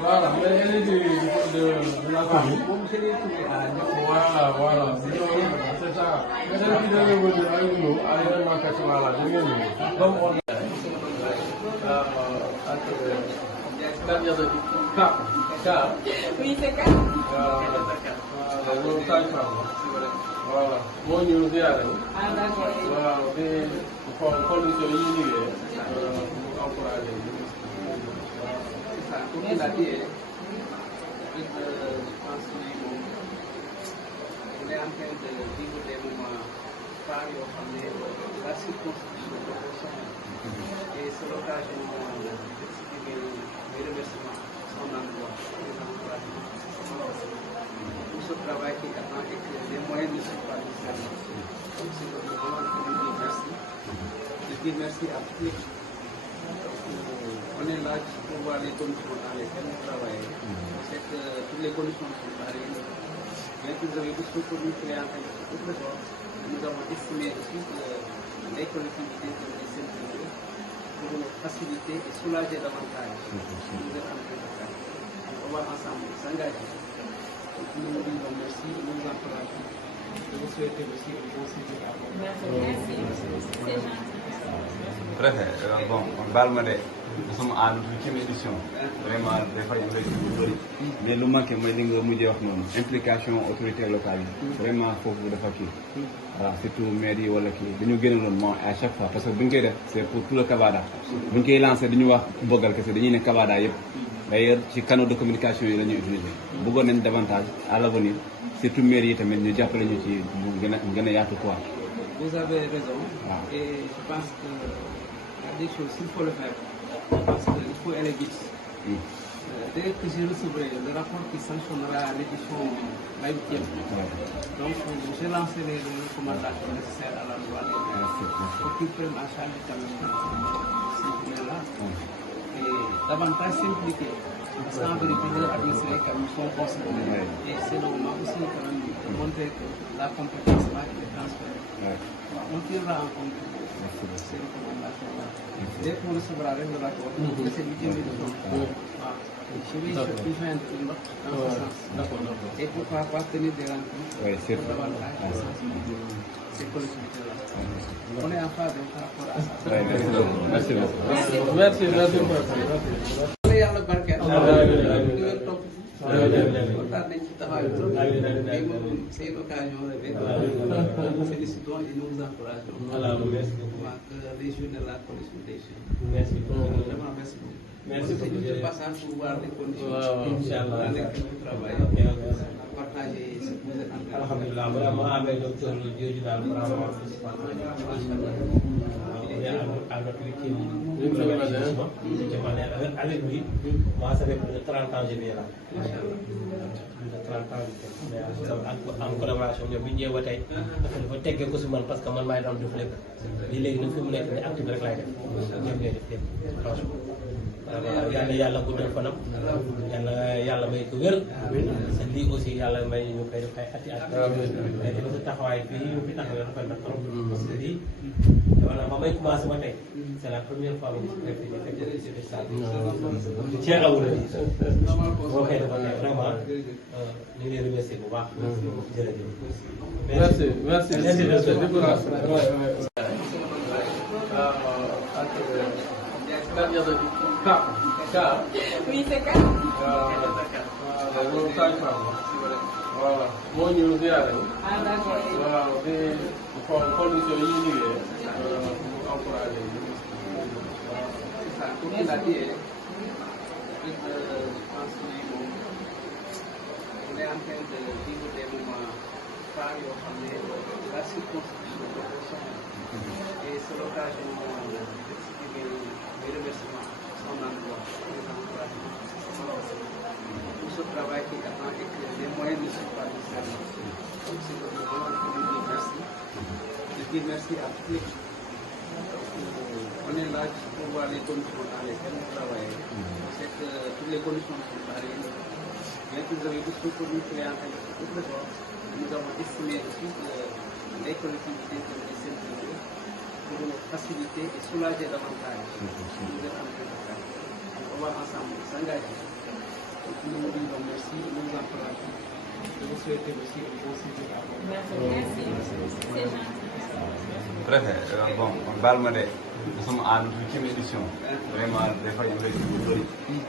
Voilà, mais elle est de la famille. Voilà, c'est ça. Mais elle qui devait venir avec nous, à l'événement festival là, je viens de nous. Comme on est Oui, c'est ça. Voilà, moo ñu ziare. Ah, d'accord. Waaw, di xool condition yi ñu liggéey mu encouragé. Comme il a dit, je pense qu'on est en train de vivre des moments phares yoo xam ne la circonscription de et c'est l'occasion d'exprimer mes remerciements à son endroit, pour ce travail qui attend et que les moyens ne sont pas nécessaires. Donc c'est le moment de dire merci. Je dis merci à tous les on est là pour voir les conditions dans lesquelles nous travaillons. C'est que toutes les conditions sont pareilles. Mais que vous avez dit que nous créons autre chose. Nous avons estimé aussi que les collectivités devaient s'impliquer pour faciliter et soulager davantage. Nous êtes en train de faire. On va ensemble s'engager. Nous vous disons merci, nous vous encourageons. Je vous souhaite aussi un bon séjour à vous. Merci. Préfet, bon, Balmade, nous sommes à notre 8e édition. Vraiment, des fois, il y a un mais le manque, moi, c'est l'implication autorité locale. Vraiment, il faut vous le faire. Voilà, c'est tout, mairie, voilà, qui nous gagne à chaque fois. Parce que c'est pour tout le Kabada. Nous avons lancé nous Bogal, que c'est de Kabada. D'ailleurs, ces canaux de communication, ils ont utilisé. Beaucoup davantage à l'avenir. C'est tout mairie, mais nous avons gagné quoi. Vous avez raison. Et je pense que des choses, il faut le faire. Parce qu'il faut aller vite. Dès que je recevrai le rapport qui sanctionnera l'édition 8e, donc j'ai lancé les recommandations nécessaires à la loi pour qu'ils prennent en charge ces là et davantage s'impliquer. Parce qu'en vérité, les administrés sont concernés. Et c'est le moment aussi quand même de montrer que la compétence va être transférée. On tirera en compte ces recommandations-là. Dès qu'on recevra le rapport, c'est le 8e édition. Je vais joindre une note dans ce sens. Et pourquoi pas tenir des rencontres pour davantage ces collectivités-là. On est en phase par rapport à ça. Merci. Yàlla barkeel topp kontaan nañ ci taxawaay bi c'est une occasion rêvée nous félicitons et nous vous encourageons que les jeunes de la coalition des jeunes vraiment merci beaucoup merci beaucoup de passage pour voir les conditions dans lesquelles vous travaillez partager ce que vous êtes en train de faire. Alhamdulillah, vraiment avec docteur Diodji daal vraiment à notre victime avec lui, moi ça fait plus de 30 ans que je viens là. Plus de 30 ans mais en collaboration ñoom bi ñëwee ba tey dafa teggee ko si man parce que man maay doon def lépp lii léegi nag fi mu nekk nii active rek laay def ñoom ñooy def lépp franchement yàlla yàlla guddal fanam yàlla may ko wér sa lii aussi yàlla may ñu koy def ay ati at mais di ko taxawaay fii ñu fi taxawee rafet na trop parce que lii voilà ba may commencé ba tey c'est la première fois ma gis préfet ñu fekk ci biir salle bi cee awul a boo koy defal ne vraiment ñu ngi leen remercier bu baax jërëjëf merci Oui, c'est K. Voilà moo ñëw ziare. Ah, d'accord. waaw di xool conditions yi ñu liggéey pour encourager yi. C'est ça, comme il a dit, je pense que on est en train de vivre des moments phares yoo xam ne la circonscription de et c'est l'occasion d'exprimer mes remerciements à son endroit, pour ce travail qui attend et que les moyens ne sont pas nécessaires. Donc c'est le moment de dire merci. Je dis merci à tous les on est là pour voir les conditions dans lesquelles nous travaillons. C'est que toutes les conditions sont pareilles. Bien que vous avez dit ce que nous créons tout le temps, nous avons estimé aussi que les collectivités comme les CNTV pour nous faciliter et soulager davantage. Nous êtes en train de faire. Donc on va ensemble s'engager. Donc nous vous disons merci, nous vous encourageons. Je vous souhaite aussi un bon séjour à vous. Merci. C'est gentil. Préfet, bon, baal ma de sama aadu ci édition vraiment dafa am rek bu bëri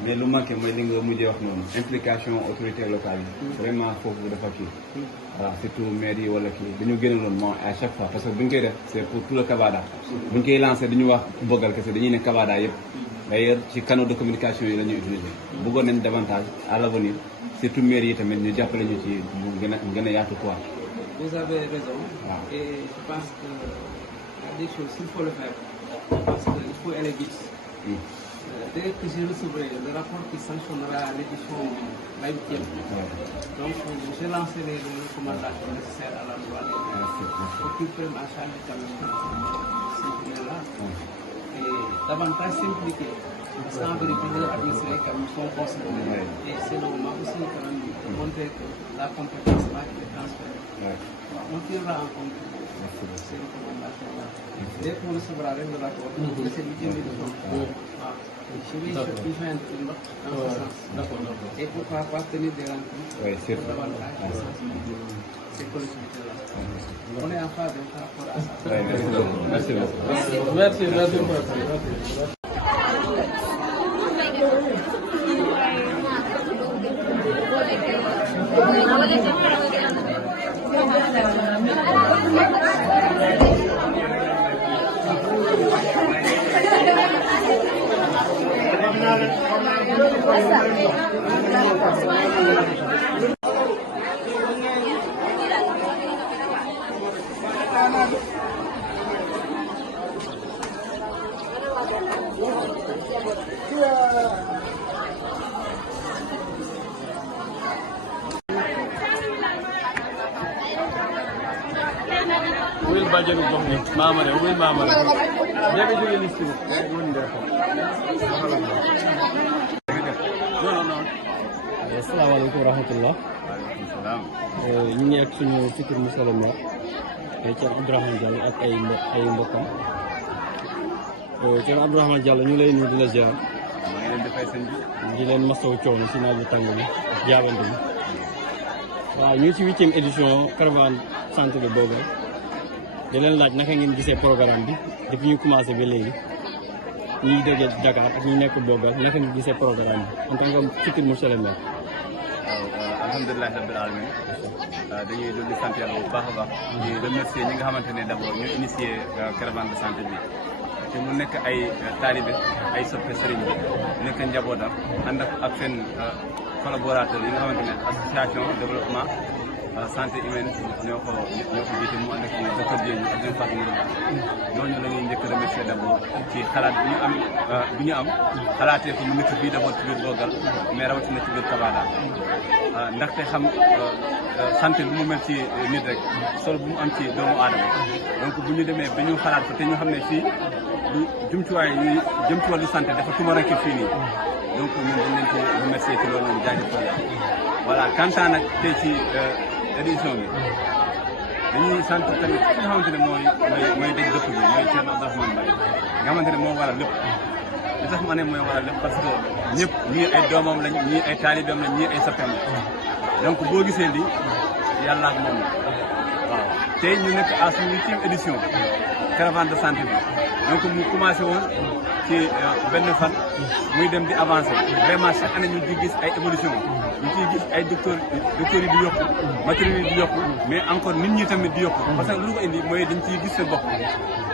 mais lu manqué mooy li nga mujjee wax noonu implication autorité locale yi vraiment foofu dafa kii voilà surtout maire yi wala kii dañu gënaloon moom à chaque fois parce que bu ñu koy def c'est pour tout le Kabada bu ñu koy lancé dañu wax bëggal kese dañuy ne Kabada yëpp d'ailleurs ci canaux de communication yi la ñuy utiliser bëggoon nañ davantage à l'avenir surtout maire yi tamit ñu jàppale ñu ci bu gën a yaatu quoi. Vous avez raison et je pense que il y a des choses s'il faut le faire parce qu'il faut aller vite. Dès que je recevrai le rapport qui sanctionnera l'édition la 8e, donc j'ai lancé les recommandations nécessaires à la loi pour qu'ils prennent en charge quand même ces sujets-là et davantage s'impliquer. Parce qu'en vérité, les administrés quand même sont concernés et c'est le moment aussi quand même de montrer que la compétence là est transférée. On tirera en compte ces recommandations-là. Dès qu'on recevra le rapport de cette 8e édition, je vais joindre une note dans ce sens. Et pourquoi pas tenir des rencontres pour davantage ces collectivités-là. On est en phase par rapport à ça. Merci beaucoup. Merci. Will bajenu jox ni mama ne will mama ne jabe joge liste bi won def non assalamu alaykum wa rahmatullah ñu ngi ak suñu futur monsieur le maire ci Abdourahmane Diallo ak ay mbokam ci Abdourahmane Diallo ñu lay nuyu di la ziar maa ngi leen di fay sëñ bi di leen masaw coono si naaj bu tàng bi jaabante bi waaw ñu ci 8e édition caravane centre de Bogal di leen laaj naka ngeen gisee programme bi depuis ñu commencé ba léegi ñuy déggee Dakar ak ñi nekk Bogal naka ngeen gisee programme bi en tant que futur monsieur le maire. waaw alhamdulilah rabbil alamin dañuy dolli sant yàlla bu baax a baax di remercier ñi nga xamante ne d'abord ñu initié caravane de santé bi te mu nekk ay taalibe ay soppe sëriñ bi nekk njabootam ànd ak seen collaborateurs yi nga xamante ne association développement santé humaine ñoo ko jiite mu ànd ak ci docteur Dieng ak seen Fatou Ndiaye ñooñu la ñuy njëkk remercier d'abord ci xalaat bi ñu am xalaatee ko mu nekk fii d'abord ci biir Bogal mais rawatina ci biir Kabada ndaxte xam santé bu mu mel ci nit rek solo bu mu am ci doomu aadama donc bu ñu demee ba ñu xalaat ko te ñu xam ne fii lu jumtuwaay yi jëm ci wàllu santé dafa tumaranke fii nii donc ñun dañ leen ko remercier ci loolu noonu jaajëfal voilà kantaan nag tey ci édition bi dañuy sant tamit ki nga xamante ne mooy dëgg dëkk bi mooy Thierno Abdourahmane Mbaye nga xamante ne moo waral lépp li tax ma ne mooy waral lépp parce que ñëpp ñii ay doomam lañ ñii ay taalibeem lañ ñii ay soppeem lañ donc boo gisee lii yàlla ak moom la waaw tey ñu nekk à suñu 8e édition caravane de santé bi donc mu commencé woon ci benn fan muy dem di avancer vraiment chaque année ñu di gis ay évolution ñu ciy gis ay docteurs yi di yokku matériel yi di yokku mais encore nit ñi tamit di yokku parce que lu ko indi mooy dañ ciy gis seen bopp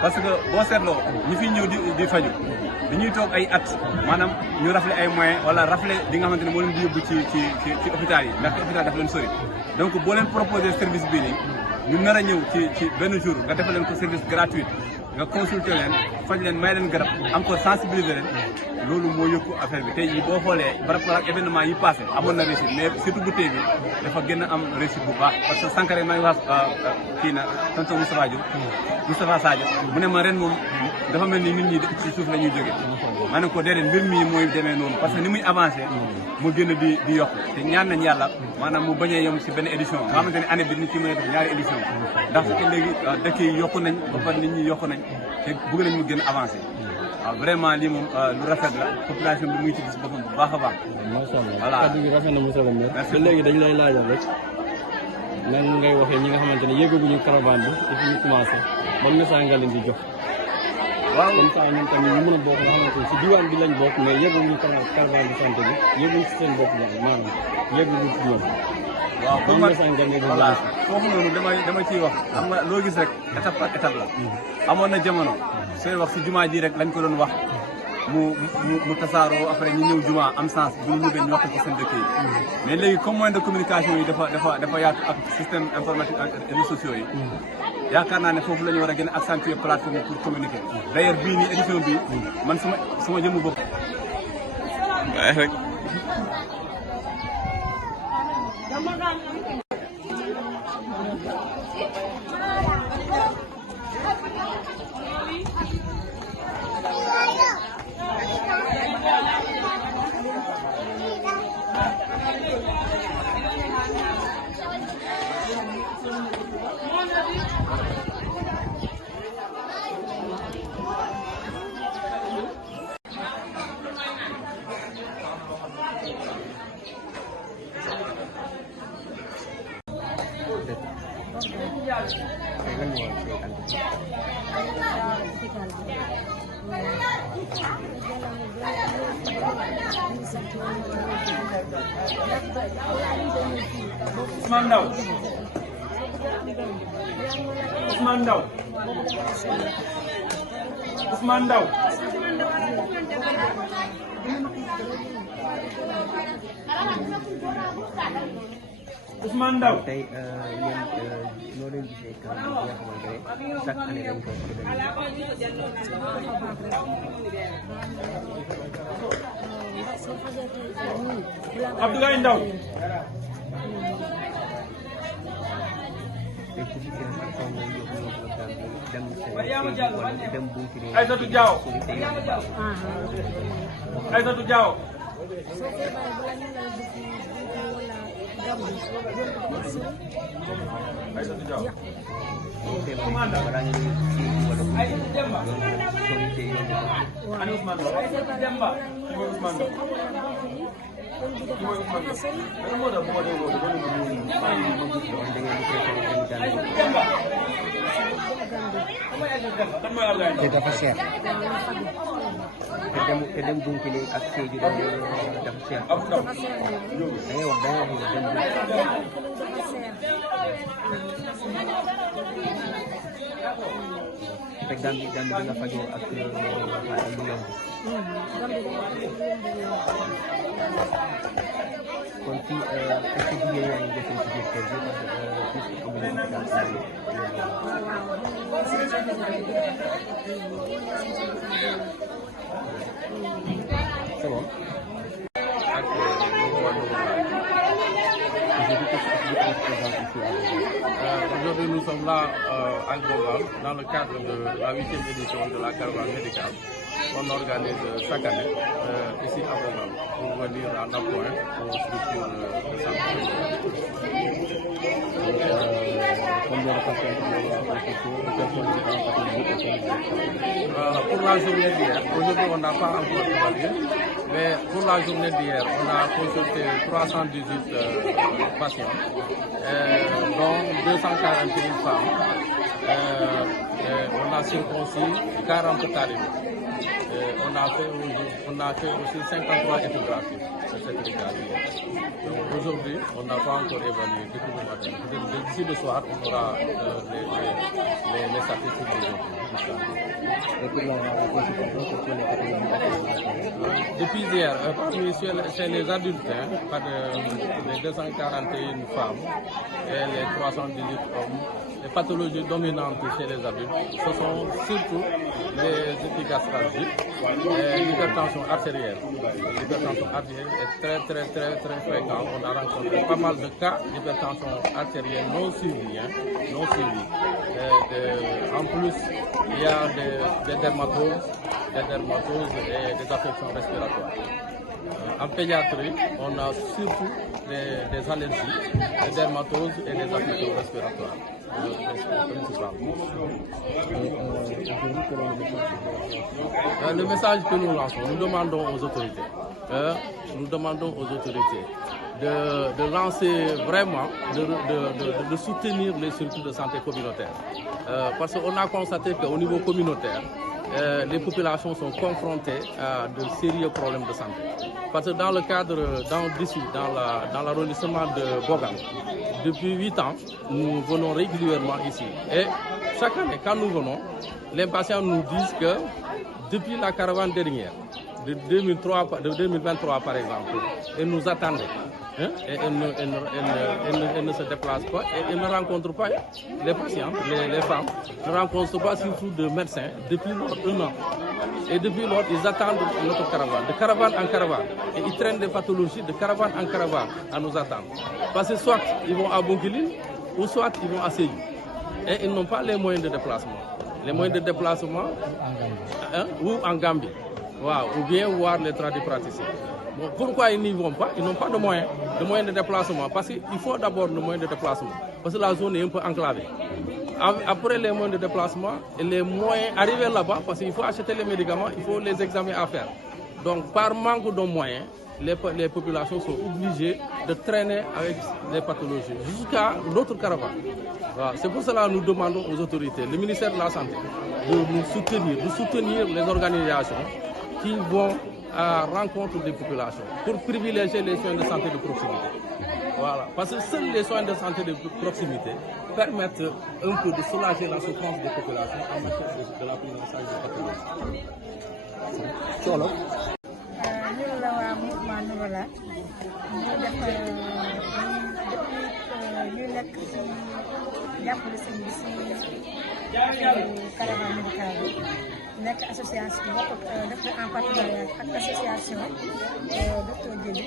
parce que boo seetloo ñi fiy ñëw di faju dañuy toog ay at maanaam ñu rafle ay moyens wala rafle li nga xamante ne moo leen di yóbbu ci hôpital yi ndax hôpital dafa leen sori donc boo leen proposé service bii nii ñu nar a ñëw ci benn jour nga defal leen ko service gratuit nga consulter leen faj leen may leen garab encore sensibiliser leen loolu moo yokku affaire bi tey jii boo xoolee par rapport ak événement yi passé amoon na réussite mais surtout bu tey bi dafa gën a am réussite bu baax parce que sànq rek maa ngi wax kii na tonton Moustapha Sadio mu ne ma ren moom dafa mel ni nit ñi ci suuf la ñuy jógee ma ne ko déedéet mbir mi mooy demee noonu parce que ni muy avancé mu gën a di yokku te ñaan nañ yàlla maanaam mu bañ a yem si benn édition nga xamante ne année bi nit ci mën a def ñaari édition ndax léegi dëkk yi yokku nañ ba pare nit ñi yokku nañ te bëgg nañ mu gën a avancé waaw vraiment lii moom lu rafet la population bi muy ci gis boppam bu baax a baax. macha allah voilà kaddu gi rafet na monsieur le maire. ba léegi dañ lay laajal rek nan ngay waxee ñi nga xamante ne yëgaguñu caravane bi et puis ñu commencé ban message nga leen di jox. waaw comme ça ñun tamit ñu mën a bokk nga xamante ne si diwaan bi lañ bokk mais yëgaguñu caravane bi santé bi yëguñu si seen bopp maanaam yëgaguñu si ñoom. waaw ban message nga leen di voilà foofu noonu dama ciy wax xam nga loo gis rek étape par étape la amoon na jamono sooy wax si jumaa ji rek lañ ko doon wax mu tasaaroo après ñu ñëw jumaa am sens bu ñu ñëwee ñu wax ci seen dëkk yi mais léegi comme moyen de communication yi dafa yaatu ak système informatique ak réseaux sociaux yi yaakaar naa ne foofu la ñu war a gën a accentuer plateforme pour communiquer d'ailleurs bii nii édition bii man sama jëmu bopp rek Ousmane Ndao Ousmane Ndao Ousmane Ndao Ousmane Ndao tey yéen noo leen gisee que li nga xamante ne chaque année dañ koy organiser. Abdoulaye Ndao te ku ci gën a xaw ma yóbbu dem seen wala dem Bounkiling. Aïssatou Diaw Aïssatou Diaw Aïssatou Diaw balaa ñu ani Ousmane Ndao Demba ki mooy Ousmane Ndao ki mooy Ousmane Ndao moo tax moo dee woo ba Demba te dafa cher te dem Bounkiling ak Sédhiou dafa cher Abou Ndao da ngay wax dem te Gambie bi nga fajoo ak lu yomb kon fii est-ce que jigéen yaa ngi defee ci biir kër gi parce que amuñu c'est bon. Aujourd'hui, nous sommes là à Global dans le cadre de la 8e édition de la caravane médicale qu'on organise chaque année ici à Global pour venir en appoint aux structures de santé. Combien de pour la journée d'hier, aujourd'hui on n'a pas encore évalué, mais pour la journée d'hier, on a consulté 318 patients, dont 241 femmes, on a circoncis 40 talibés. On a fait aussi 53 échographies sur cette brigade. Aujourd'hui, on n'a pas encore évalué depuis le matin. D'ici le soir, on aura les statistiques d'aujourd'hui. Depuis hier, chez les adultes, les 241 femmes et les 318 hommes, les pathologies dominantes chez les adultes, ce sont surtout les épigastralgies et l'hypertension artérielle. L'hypertension artérielle est très fréquente. On a rencontré pas mal de cas d'hypertension artérielle non suivis. En plus, il y a des dermatoses et des affections respiratoires. En pédiatrie, on a surtout des allergies, des dermatoses et des affections respiratoires. Le message que nous lançons, nous demandons aux autorités, de lancer vraiment, de soutenir les circuits de santé communautaires. Parce qu'on a constaté qu'au niveau communautaire, les populations sont confrontées à de sérieux problèmes de santé. Parce que dans le cadre, dans l'arrondissement de Bogan, depuis 8 ans, nous venons régulièrement ici. Et chaque année, quand nous venons, les patients nous disent que depuis la caravane dernière, de 2023 par exemple, ils nous attendent. Et elles ne se déplacent pas et elles ne rencontrent pas les patients, les femmes, ne rencontrent pas surtout de médecins depuis lors 1 an. Et depuis lors, ils attendent notre caravane, de caravane en caravane. Et ils traînent des pathologies de caravane en caravane à nous attendre. Parce que soit ils vont à Bonkiline ou soit ils vont à Séyou. Et ils n'ont pas les moyens de déplacement. Les moyens de déplacement ou en Gambie. Wow, ou bien voir les tradipraticiens. Bon, pourquoi ils n'y vont pas? Ils n'ont pas de moyens de déplacement. Parce qu'il faut d'abord le moyen de déplacement. Parce que la zone est un peu enclavée. Après les moyens de déplacement, les moyens, arriver là-bas, parce qu'il faut acheter les médicaments, il faut les examens à faire. Donc par manque de moyens, les populations sont obligées de traîner avec les pathologies jusqu'à l'autre caravane. Voilà. C'est pour cela que nous demandons aux autorités, le ministère de la Santé, de nous soutenir les organisations qui vont à rencontre des populations pour privilégier les soins de santé de proximité. Voilà. Parce que seuls les soins de santé de proximité permettent un peu de soulager la souffrance des populations en matière de la prise en charge des pathologies. ñun la waa mouvement Nourola ñu def depuis ñu nekk ci jàppale sëñ bi ci caravane médicale bi nekk association bokk def en partenariat ak association docteur Djeli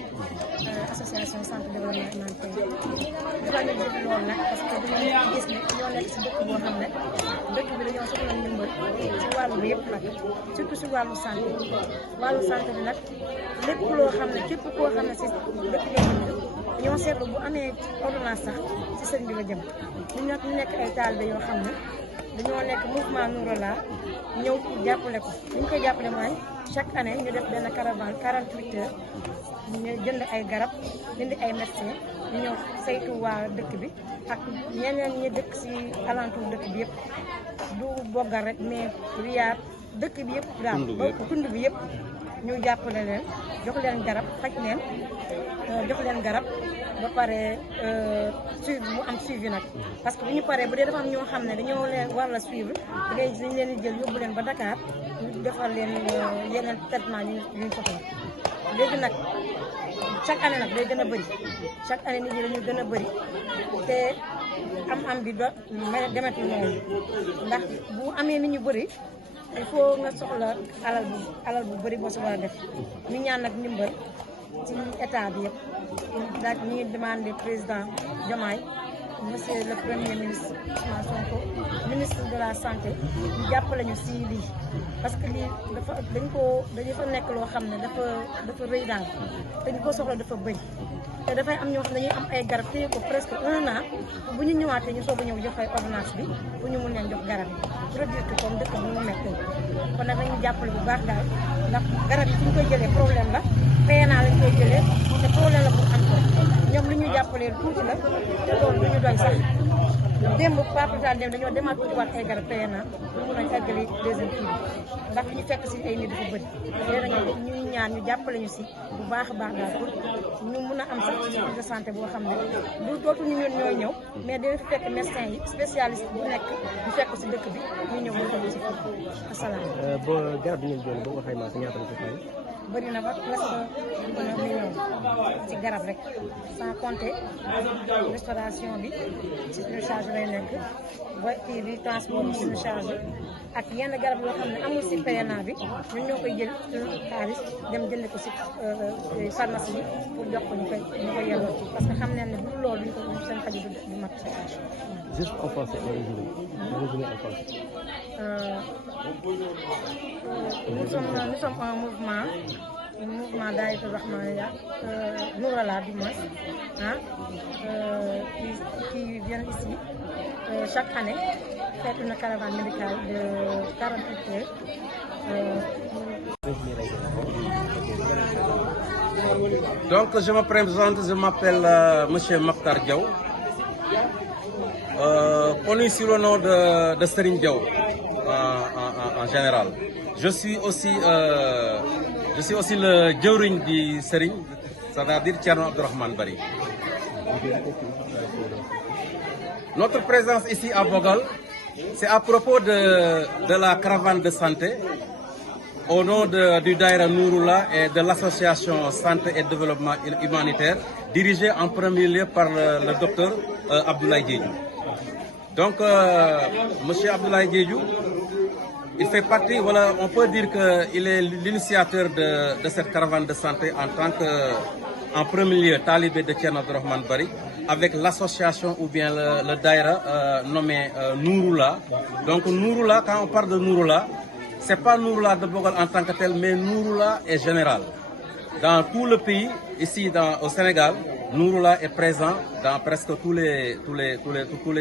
association santé développementale dafa ñu def loolu nag parce que dañoo gis ne ñoo nekk ci dëkk boo xam ne dëkk bi dañoo soxla ndimbal ci wàllu bi yëpp nag surtout ci wàllu santé bi nag lépp loo xam ne képp koo xam ne ci dëkk bi dañoo seetlu bu amee ordonnance sax ci sëñ bi la jëm ñu nekk ay taalibe yoo xam ne dañoo nekk mouvement Nourola ñëw jàppale ko li ñu koy jàppale mooy chaque année ñu def benn caravane 48 heures ñu jënd ay garab jënd ay médecins ñu ñëw saytu waa dëkk bi ak ñeneen ñi dëkk ci alentour dëkk bi yëpp du boggal rek mais riyaat dëkk bi yëpp daal tund bi yëpp ñu jàppale leen jox leen garab faj leen jox leen garab ba pare suivi mu am suivi nag parce que bu ñu paree bu dee dafa am ñoo xam ne dañoo leen war la suivre dañ leen di jël yóbbu leen ba Dakar ñu defal leen yeneen traitement ñu soxla léegi nag chaque année nag day gën a bëri chaque année nit ñi dañu gën a bëri te am bi do demetul noonu ndax bu amee nit ñu bëri il faut nga soxla alal bu bëri boo si war a def ñu ñaan nag ndimbal ci état bi yëpp daal ñu ngi demandé président Diomaye monsieur le premier ministre Ousmane Sonko ministre de la santé ñu jàppale ñu si lii parce que lii dafa nekk loo xam ne dafa rëy daal te ñu ko soxla dafa bëri te dafay am ñoo xam ne dañuy am ay garab téye ko presque 1 an bu ñu ñëwaatee ñu soog a ñëw jox ay ordonnance bi pour ñu mun leen jox garab yi pour dire que comme dëkk bi mu metti kon nag nañu jàppale bu baax daal ndax garab yi fu ñu koy jëlee problème la PNA lañ koy jëlee te problème la pour am ko ñoom lu ñuy jàppalee tuuti la te loolu lu ñu doy sax démb papitaan dem dañoo demaat utiwaat ay garab PNA pour mun a eggali deuxième kii bi ndax ñu fekk si ay nit dafa bëri léegi nag ñuy ñaan ñu jàppale ñu si bu baax a baax daal pour ñu mun a am certificat de santé boo xam ne du dootuñu ñun ñooy ñëw mais dañu fekk médecin yi spécialiste bu nekk ñu fekk si dëkk bi ñu ñëw ñu tëdd si foofu asalaam. ba garab bi ngeen jël boo ko xaymaa si ñaata la ko fay. bëri na ba presque 1 million ci garab rek sans compter restauration bi ci suñu charge lay nekk ba kii bi transport bi suñu charge ak yenn garab yoo xam ne amul ci PNA bi ñun ñoo koy jël suñu xaalis dem jënd ko ci pharmacie bi pour jox ko ñu koy yelloo parce que xam nañ ne bu loolu duñ ko seen xaju du mat sa charge. Juste en français, résumé en français. Nous sommes un mouvement Dahiratoul Rahmaniya, Nourallah du moins, qui vient ici chaque année faire une caravane médicale de 48 heures. Donc je me présente, je m'appelle Monsieur Makhtar Diaw. Connu sur le nom de Serigne Diaw en général. Je suis aussi le jëwriñ di Serigne, c'est-à-dire Thierno Abdourahmane Bari. Notre présence ici à Bogal, c'est à propos de la caravane de santé au nom du Daïra Nouroullah et de l'association Santé et Développement Humanitaire, dirigée en premier lieu par le docteur Abdoulaye Diédhiou. Donc, Monsieur Abdoulaye Diédhiou, il fait partie, voilà, on peut dire qu'il est l'initiateur de cette caravane de santé en tant que, en premier lieu, talibé de Thierno Abdourahmane Bari, avec l'association ou bien le Daïra nommé Nouroullah. Donc, Nouroullah, quand on parle de Nouroullah, c'est pas Nouroullah de Bogal en tant que tel, mais Nouroullah est général. Dans tout le pays, ici au Sénégal, Nouroullah est présent dans presque toutes les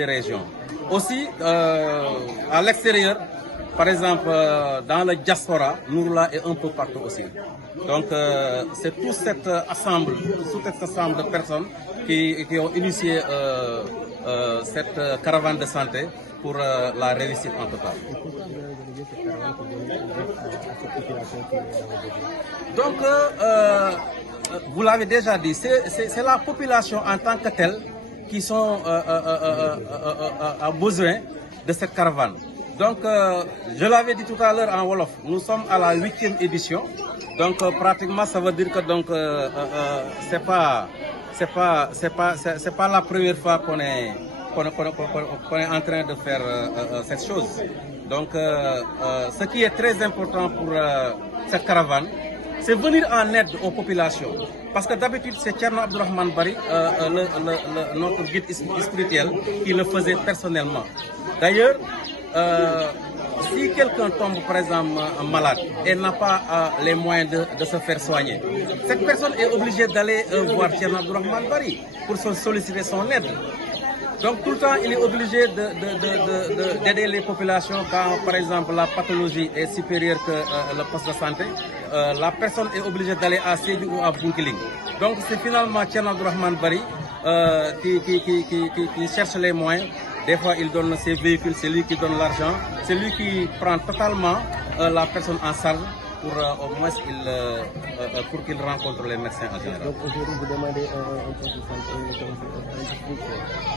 régions. Aussi, à l'extérieur, par exemple, dans le diaspora, Nouroullah est un peu partout aussi. Donc, c'est tout cet ensemble de personnes qui ont initié cette caravane de santé pour la réussite en total. Donc, vous l'avez déjà dit, c'est la population en tant que telle qui a besoin de cette caravane. Donc, je l'avais dit tout à l'heure en Wolof, nous sommes à la 8e édition. Donc, pratiquement, ça veut dire que c'est pas la première fois qu'on est en train de faire cette chose. Donc, ce qui est très important pour cette caravane, c'est venir en aide aux populations. Parce que d'habitude, c'est Thierno Abdourahmane Bari, notre guide spirituel, qui le faisait personnellement. D'ailleurs, si quelqu'un tombe, par exemple, malade et n'a pas les moyens de se faire soigner, cette personne est obligée d'aller voir Thierno Abdourahmane Bari pour solliciter son aide. Donc tout le temps, il est obligé d'aider les populations quand, par exemple, la pathologie est supérieure que le poste de santé. La personne est obligée d'aller à Sédhiou ou à Bounkiling. Donc c'est finalement Thierno Abdourahmane Bari qui cherche les moyens. Des fois, il donne ses véhicules, c'est lui qui donne l'argent, c'est lui qui prend totalement la personne en charge pour au moins pour qu'il rencontre les médecins en général. Donc aujourd'hui, vous demandez un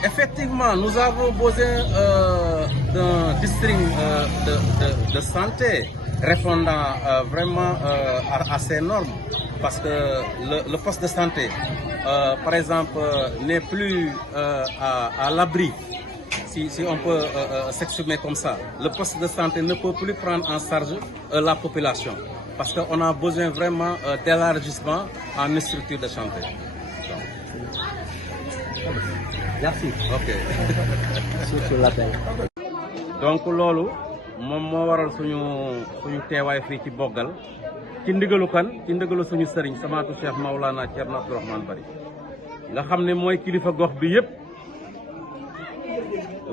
Effectivement, nous avons besoin d'un district de santé répondant vraiment à ces normes. Parce que le poste de santé, par exemple, n'est plus à l'abri. Si on peut s'exprimer comme ça, le poste de santé ne peut plus prendre en charge la population parce qu'on a besoin vraiment d'élargissement en structure de santé. Merci. Ok. Sur l'appel. Donc loolu moom moo waral suñu teewaay fii ci Bogal ci ndigalu kan ci ndigalu suñu sëriñ Samatou Cheikh Maulana Thierno Abdourahmane Bari nga xam ne mooy kilifa gox bi yëpp.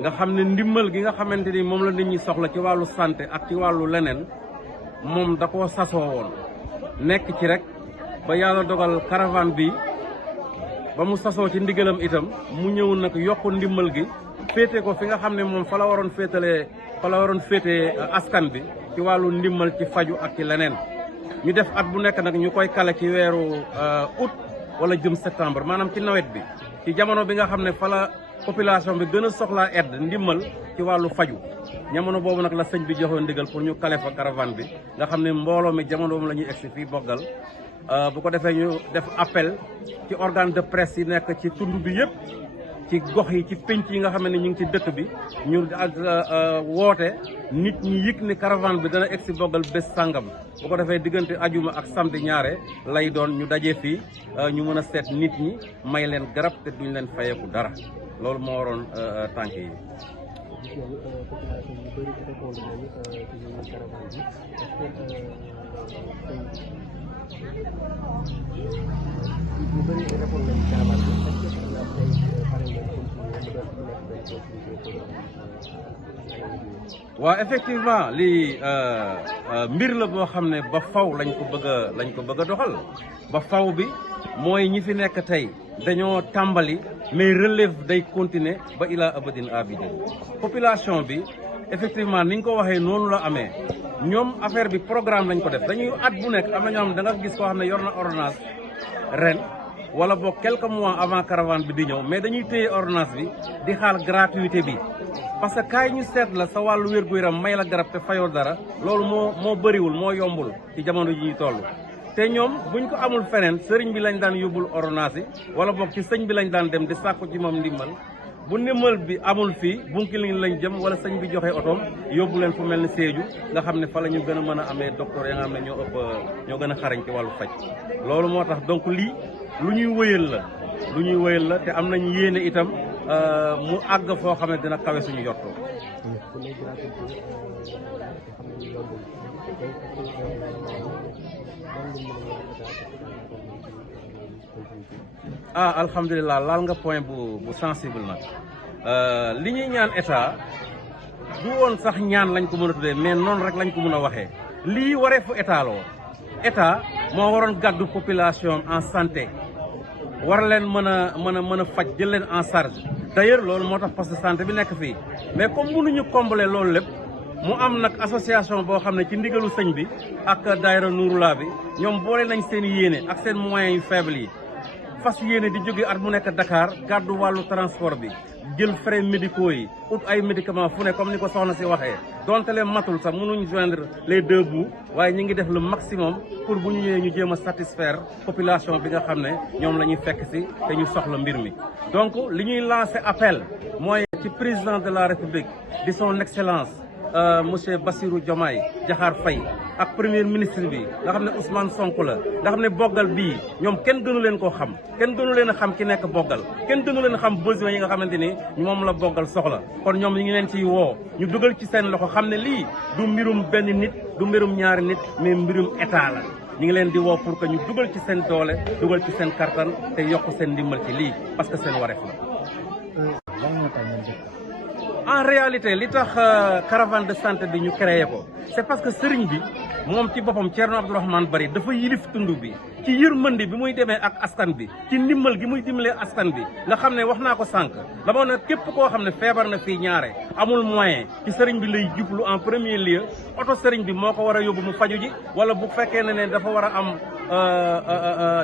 nga xam ne ndimbal gi nga xamante ni moom la nit ñi soxla ci wàllu santé ak ci wàllu leneen moom da koo sasoo woon nekk ci rek ba yàlla dogal caravane bi ba mu sasoo ci ndigalam itam mu ñëw nag yokk ndimbal gi féete ko fi nga xam ne moom fa la waroon féete askan bi ci wàllu ndimbal ci faju ak ci leneen ñu def at bu nekk nag ñu koy kale ci weeru août wala jëm septembre maanaam ci nawet bi ci jamono bi nga xam ne fa la population bi gën a soxlaa aide ndimbal ci wàllu faju jamono boobu nag la sëñ bi joxoon ndigal pour ñu kale fa caravane bi nga xam ne mbooloo mi jamono boobu la ñuy egsi fii Boggal bu ko defee ñu def appel ci organe de presse yi nekk ci tund bi yëpp ci gox yi ci pénc yi nga xam ne ñu ngi ci dëkk bi ñu woote nit ñi yëg ni caravane bi dana egsi Boggal bés sàngam bu ko defee diggante ajuma ak samedi ñaare lay doon ñu dajee fii ñu mën a seet nit ñi may leen garab te duñ leen fayeeku dara loolu moo waroon tànk yi. waaw effectivement lii mbir la boo xam ne ba faw lañ ko bëgg a doxal ba faw bi mooy ñi fi nekk tey dañoo tàmbali mais relève day continuer ba ilaa abadin abidin population bi effectivement ni nga ko waxee noonu la amee ñoom affaire bi programme lañ ko def dañuy at bu nekk am na ñoo xam da nga gis koo xam ne yor na ordonnance ren wala boog quelques mois avant caravane bi di ñëw mais dañuy téye ordonnance bi di xaar gratuité bi parce que kaay ñu seet la sa wàllu wér-gu-yaram may la garab te fayoo dara loolu moo bëriwul moo yombul ci jamono ji ñu toll te ñoom buñ ko amul feneen sëriñ bi lañ daan yóbbul ordonnance yi wala boog ci sëñ bi lañ daan dem di sàkku ci moom ndimbal bu ndimbal bi amul fii Bounkiling lañ jëm wala sëñ bi joxe otoom yóbbu leen fu mel ni Sédhiou nga xam ne fa la ñu gën a mën a amee docteur ya nga xam ne ñoo gën a xarañ ci wàllu faj loolu moo tax donc lii lu ñuy wëyal la te am nañ yéene itam mu àgg foo xam ne dina kawe suñu yottoo alhamdulilah laal nga point bu sensible nag li ñuy ñaan état du woon sax ñaan lañ ko mën a tuddee mais noonu rek lañ ko mën a waxee lii waree fu état la woon état moo waroon gàddu population en santé war leen mën a faj jël leen en charge d'ailleurs loolu moo tax poste de santé bi nekk fii mais comme mënuñu combler loolu lépp mu am nag association boo xam ne ci ndigalu sëñ bi ak daayira Nuurulaa bi ñoom boole nañ seen yéene ak seen moyens yu faible yi fas yéene di jóge at mu nekk Dakar gàddu wàllu transport bi jël frais médicaux yi ut ay médicaments fu ne comme ni ko soxna si waxee donte leen matul sax mënuñ joindre les deux bouts waaye ñu ngi def le maximum pour bu ñu ñëwee ñu jéem a satisfaire population bi nga xam ne ñoom la ñuy fekk si te ñu soxla mbir mi. donc li ñuy lancer appel mooy ci président de la République di son excellence monsieur Bassirou Diomaye Diakhar Faye ak premier ministre bi nga xam ne Ousmane Sonko la nga xam ne Boggal bii ñoom kenn gënu leen koo xam kenn gënu leen a xam ki nekk Boggal kenn gënu leen a xam besoin yi nga xamante ni moom la Boggal soxla kon ñoom ñu ngi leen ciy woo ñu dugal ci seen loxo xam ne lii du mbirum benn nit du mbirum ñaari nit mais mbirum état la ñu ngi leen di woo pour que ñu dugal ci seen doole dugal ci seen kartan te yokk seen ndimbal ci lii parce que seen wareef la. en réalité li tax caravane de santé bi ñu créé ko c'est parce que sëriñ bi moom ci boppam Thierno Abdourahmane Bari dafa yilif tund bi ci yërmande bi muy demee ak askan bi ci ndimbal gi muy dimbalee askan bi nga xam ne wax naa ko sànq dama ne képp koo xam ne feebar na fii ñaare amul moyen ci sëriñ bi lay jublu en premier lieu oto sëriñ bi moo ko war a yóbbu mu faju ji wala bu fekkee ne dafa war a am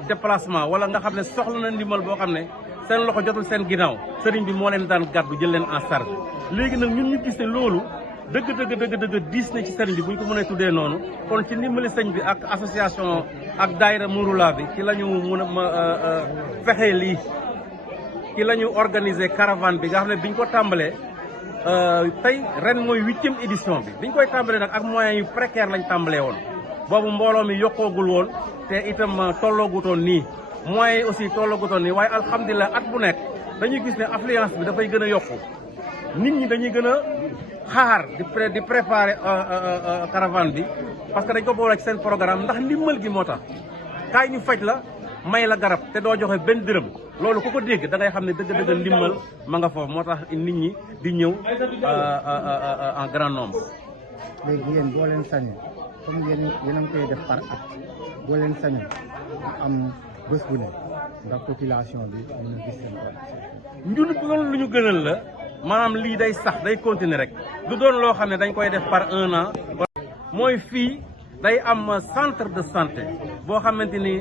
déplacement wala nga xam ne soxla na ndimbal boo xam ne seen loxo jotul seen ginnaaw sëriñ bi moo leen daan gàddu jël leen en charge léegi nag ñun ñu gis ne loolu dëgg diis na ci sëriñ bi bu ñu ko mënee tuddee noonu kon ci ndimbali sëñ bi ak association ak daayira Nuurulaa bi ci la ñu mun a fexee lii ci la ñu organiser caravane bi nga xam ne biñ ko tàmbalee tey ren mooy 8e édition bi biñ koy tàmbalee nag ak moyens yu précaire lañ tàmbalee woon boobu mbooloo mi yokkoogul woon te itam tolloogutoon nii moyens yi aussi tolloogutoon nii waaye alhamdulilah at bu nekk dañuy gis ne affluence bi dafay gën a yokku nit ñi dañuy gën a xaar di préparer caravane bi parce que dañ ko boole ci seen programme ndax ndimbal gi moo tax kaay ñu faj la may la garab te doo joxe benn dërëm loolu ku ko dégg da ngay xam ne dëgg-dëgg ndimbal ma nga foofu moo tax nit ñi di ñëw en grand nombre. léegi yéen boo leen sañee comme yéen a ngi koy def par at boo leen sañee am bés bu ne ndax population bi ñu gis seen bopp. ñun loolu lu ñu gënal la maanaam lii day sax day continuer rek du doon loo xam ne dañ koy def par 1 an mooy fii day am centre de santé boo xamante ni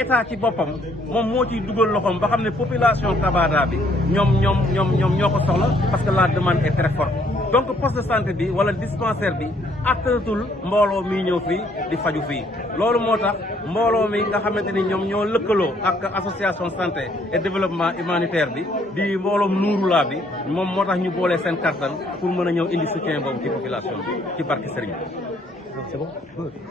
état ci boppam moom moo ciy dugal loxoom ba xam ne population Kabada bi ñoom ñoo ko soxla parce que la demande est très forte. donc poste de santé bi wala dispensaire bi attanatul mbooloo mi ñëw fii di faju fii loolu moo tax mbooloo mi nga xamante ni ñoom ñoo lëkkaloo ak association santé et développement humanitaire bi di mbooloom Nuurulaa bi moom moo tax ñu boolee seen kattan pour mën a ñëw indi soutien boobu ci population bi ci barke Serigne. C'est bon?